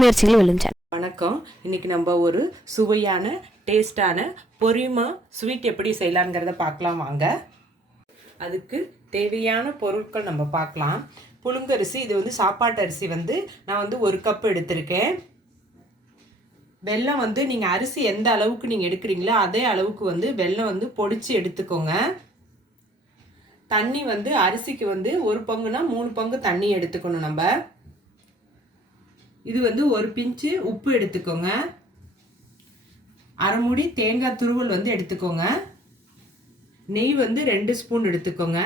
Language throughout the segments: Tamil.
முயற்சிகள் வெல்லும் சேனல். வணக்கம். இன்னைக்கு நம்ம ஒரு சுவையான டேஸ்டான பொரிமா ஸ்வீட் எப்படி செய்யலாங்கிறத பார்க்கலாம் வாங்க. அதுக்கு தேவையான பொருட்கள் நம்ம பார்க்கலாம். புழுங்கரிசி, இது வந்து சாப்பாட்டு அரிசி வந்து நான் வந்து 1 கப் எடுத்திருக்கேன். வெல்லம் வந்து நீங்கள் அரிசி எந்த அளவுக்கு நீங்கள் எடுக்கிறீங்களோ அதே அளவுக்கு வந்து வெல்லம் வந்து பொடிச்சு எடுத்துக்கோங்க. தண்ணி வந்து அரிசிக்கு வந்து 1 பங்குனா 3 பங்கு தண்ணி எடுத்துக்கணும் நம்ம. இது வந்து 1 பிஞ்சு உப்பு எடுத்துக்கோங்க. அரை மூடி தேங்காய் துருவல் வந்து எடுத்துக்கோங்க. நெய் வந்து 2 ஸ்பூன் எடுத்துக்கோங்க.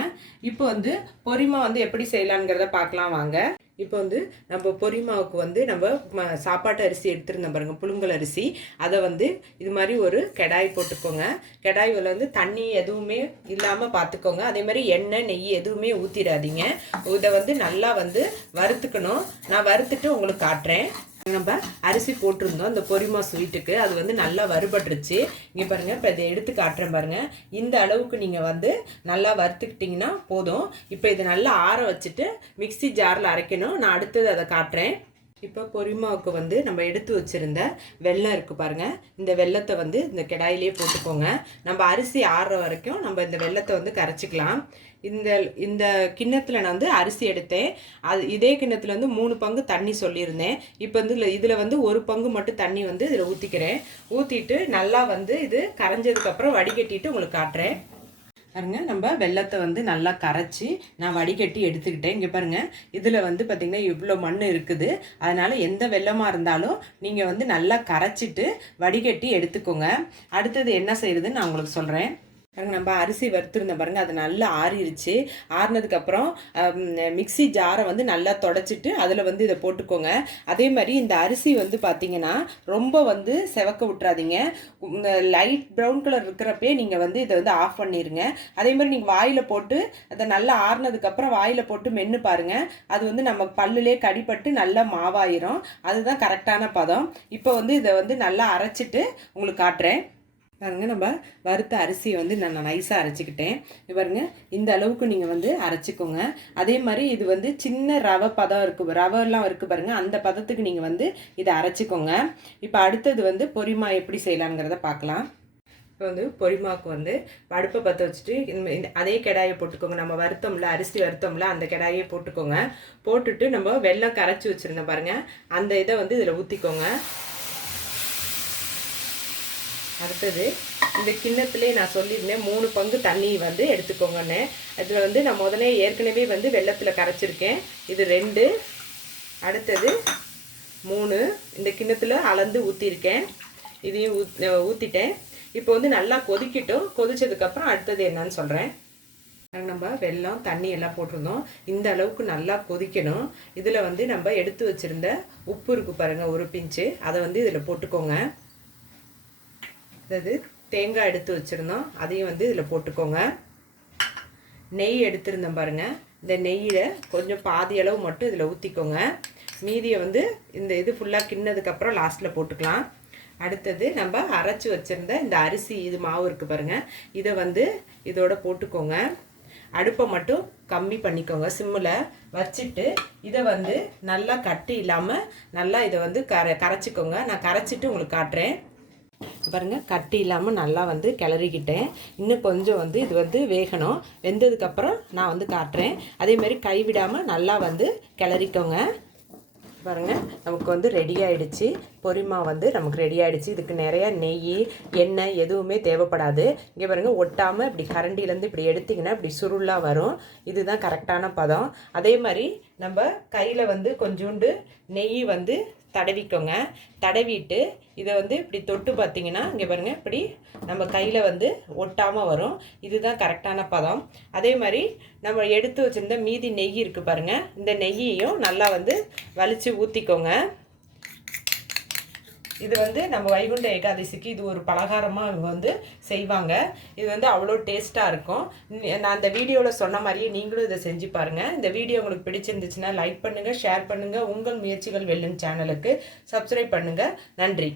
இப்போ வந்து பொரிமா வந்து எப்படி செய்யலாங்கிறத பார்க்கலாம் வாங்க. இப்போ வந்து நம்ம பொரிமாவுக்கு வந்து நம்ம சாப்பாட்டு அரிசி எடுத்துருந்தோம் பாருங்கள், புழுங்கல் அரிசி. அதை வந்து இது மாதிரி ஒரு கடாய் போட்டுக்கோங்க. கடாயில் வந்து தண்ணி எதுவுமே இல்லாமல் பார்த்துக்கோங்க. அதே மாதிரி எண்ணெய் நெய் எதுவுமே ஊற்றிடாதீங்க. இதை வந்து நல்லா வந்து வறுத்துக்கணும். நான் வறுத்துட்டு உங்களுக்கு காட்டுறேன். நம்ம அரிசி போட்டிருந்தோம் இந்த பொரிமா ஸ்வீட்டுக்கு, அது வந்து நல்லா வறுபட்டுருச்சு. இங்கே பாருங்கள், இப்போ இதை எடுத்து காட்டுறேன் பாருங்கள். இந்த அளவுக்கு நீங்கள் வந்து நல்லா வறுத்துக்கிட்டிங்கன்னா போதும். இப்போ இதை நல்லா ஆற வச்சுட்டு மிக்சி ஜாரில் அரைக்கணும். நான் அடுத்தது அதை காட்டுறேன். இப்போ பொரிமாவுக்கு வந்து நம்ம எடுத்து வச்சுருந்த வெல்லம் இருக்குது பாருங்கள். இந்த வெல்லத்தை வந்து இந்த கடாயிலே போட்டுக்கோங்க. நம்ம அரிசி ஆறுற வரைக்கும் நம்ம இந்த வெல்லத்தை வந்து கரைச்சிக்கலாம். இந்த கிண்ணத்தில் நான் வந்து அரிசி எடுத்தேன். இதே கிண்ணத்தில் வந்து 3 பங்கு தண்ணி சொல்லியிருந்தேன். இப்போ வந்து இதில் வந்து 1 பங்கு மட்டும் தண்ணி வந்து இதில் ஊற்றிக்கிறேன். ஊற்றிட்டு நல்லா வந்து இது கரைஞ்சதுக்கப்புறம் வடிகட்டிட்டு உங்களுக்கு காட்டுறேன் பாருங்க. நம்ம வெல்லத்தை வந்து நல்லா கரைச்சி நான் வடிகட்டி எடுத்துக்கிட்டேன். இங்கே பாருங்கள், இதில் வந்து பார்த்திங்கன்னா இவ்வளோ மண் இருக்குது. அதனால் எந்த வெல்லமாக இருந்தாலும் நீங்கள் வந்து நல்லா கரைச்சிட்டு வடிகட்டி எடுத்துக்கோங்க. அடுத்தது என்ன செய்யறதுன்னு நான் உங்களுக்கு சொல்கிறேன். பாருங்கள், நம்ம அரிசி வறுத்துருந்தோம் பாருங்கள், அது நல்லா ஆறிடுச்சு. ஆறினதுக்கப்புறம் மிக்சி ஜாரை வந்து நல்லா தொடச்சிட்டு அதில் வந்து இதை போட்டுக்கோங்க. அதே மாதிரி இந்த அரிசி வந்து பார்த்திங்கன்னா ரொம்ப வந்து செவக்க விட்றாதீங்க. லைட் ப்ரௌன் கலர் இருக்கிறப்பே நீங்கள் வந்து இதை வந்து ஆஃப் பண்ணிடுங்க. அதே மாதிரி நீங்கள் வாயில் போட்டு அதை நல்லா ஆறினதுக்கப்புறம் வாயில் போட்டு மென்று பாருங்கள். அது வந்து நம்ம பல்லுலே கடிப்பட்டு நல்லா மாவாயிரும். அதுதான் கரெக்டான பதம். இப்போ வந்து இதை வந்து நல்லா அரைச்சிட்டு உங்களுக்கு காட்டுறேன் பாருங்க. நம்ம வறுத்த அரிசியை வந்து நான் நைஸாக அரைச்சிக்கிட்டேன். பாருங்க, இந்த அளவுக்கு நீங்கள் வந்து அரைச்சிக்கோங்க. அதே மாதிரி இது வந்து சின்ன ரவை பதம் இருக்குது, ரவைலாம் இருக்குது பாருங்கள், அந்த பதத்துக்கு நீங்கள் வந்து இதை அரைச்சிக்கோங்க. இப்போ அடுத்தது வந்து பொரிமா எப்படி செய்யலாங்கிறத பார்க்கலாம். இப்போ வந்து பொரிமாவுக்கு வந்து அடுப்பை பற்ற வச்சுட்டு அதே கடாயை போட்டுக்கோங்க. நம்ம வறுத்தோம்ல, அரிசி வறுத்தோம்ல, அந்த கடாயை போட்டுக்கோங்க. போட்டுட்டு நம்ம வெல்லம் கரைச்சி வச்சுருந்தோம் பாருங்கள், அந்த இதை வந்து இதில் ஊற்றிக்கோங்க. அடுத்தது இந்த கிண்ணத்துலேயே நான் சொல்லியிருந்தேன் 3 பங்கு தண்ணி வந்து எடுத்துக்கோங்கன்னு. அதில் வந்து நான் முதலே ஏற்கனவே வந்து வெல்லத்தில் கரைச்சிருக்கேன். இது 2, அடுத்தது 3 இந்த கிண்ணத்தில் அளந்து ஊற்றிருக்கேன். இதையும் ஊற்றிட்டேன். இப்போ வந்து நல்லா கொதிக்கட்டும். கொதிச்சதுக்கப்புறம் அடுத்தது என்னன்னு சொல்கிறேன். நம்ம வெல்லம் தண்ணி எல்லாம் போட்டிருந்தோம். இந்த அளவுக்கு நல்லா கொதிக்கணும். இதில் வந்து நம்ம எடுத்து வச்சுருந்த உப்பு இருக்குது பாருங்கள், 1 பிஞ்சு, அதை வந்து இதில் போட்டுக்கோங்க. அதாவது தேங்காய் எடுத்து வச்சுருந்தோம், அதையும் வந்து இதில் போட்டுக்கோங்க. நெய் எடுத்துருந்தேன் பாருங்கள், இந்த நெய்யில் கொஞ்சம் பாதி அளவு மட்டும் இதில் ஊற்றிக்கோங்க. மீதியை வந்து இந்த இது ஃபுல்லாக கிண்ணதுக்கப்புறம் லாஸ்ட்டில் போட்டுக்கலாம். அடுத்தது நம்ம அரைச்சி வச்சுருந்த இந்த அரிசி இது மாவு இருக்குது பாருங்கள், இதை வந்து இதோட போட்டுக்கோங்க. அடுப்பை மட்டும் கம்மி பண்ணிக்கோங்க, சிம்மில் வச்சுட்டு இதை வந்து நல்லா கட்டி இல்லாமல் நல்லா இதை வந்து கரைச்சிக்கோங்க. நான் கரைச்சிட்டு உங்களுக்கு காட்டுறேன் பாருங்கள். கட்டி இல்லாமல் நல்லா வந்து கிளறிக்கிட்டேன். இன்னும் கொஞ்சம் வந்து இது வந்து வேகணும். வெந்ததுக்கப்புறம் நான் வந்து காட்டுறேன். அதேமாதிரி கைவிடாமல் நல்லா வந்து கிளறிக்கோங்க. பாருங்கள், நமக்கு வந்து ரெடி ஆகிடுச்சு. பொரிமா வந்து நமக்கு ரெடி ஆகிடுச்சு. இதுக்கு நிறையா நெய் எண்ணெய் எதுவுமே தேவைப்படாது. இங்கே பாருங்கள், ஒட்டாமல் இப்படி கரண்டிலேருந்து இப்படி எடுத்திங்கன்னா இப்படி சுருளாக வரும். இதுதான் கரெக்டான பதம். அதே மாதிரி நம்ம கையில் வந்து கொஞ்சோண்டு நெய் வந்து தடவிக்கோங்க. தடவிட்டு இதை வந்து இப்படி தொட்டு பார்த்திங்கன்னா இங்கே பாருங்கள், இப்படி நம்ம கையில் வந்து ஒட்டாமல் வரும். இதுதான் கரெக்டான பதம். அதே மாதிரி நம்ம எடுத்து வச்சுருந்த மீதி நெய் இருக்குது பாருங்கள், இந்த நெய்யையும் நல்லா வந்து வலித்து ஊற்றிக்கோங்க. இது வந்து நம்ம வைகுண்ட ஏகாதசிக்கு இது ஒரு பலகாரமாக இவங்க வந்து செய்வாங்க. இது வந்து அவ்வளோ டேஸ்ட்டாக இருக்கும். நான் அந்த வீடியோவில் சொன்ன மாதிரியே நீங்களும் இதை செஞ்சு பாருங்கள். இந்த வீடியோ உங்களுக்கு பிடிச்சிருந்துச்சுன்னா லைக் பண்ணுங்கள், ஷேர் பண்ணுங்கள். உங்கள் முயற்சிகள் வெல்லும் சேனலுக்கு சப்ஸ்கிரைப் பண்ணுங்கள். நன்றி.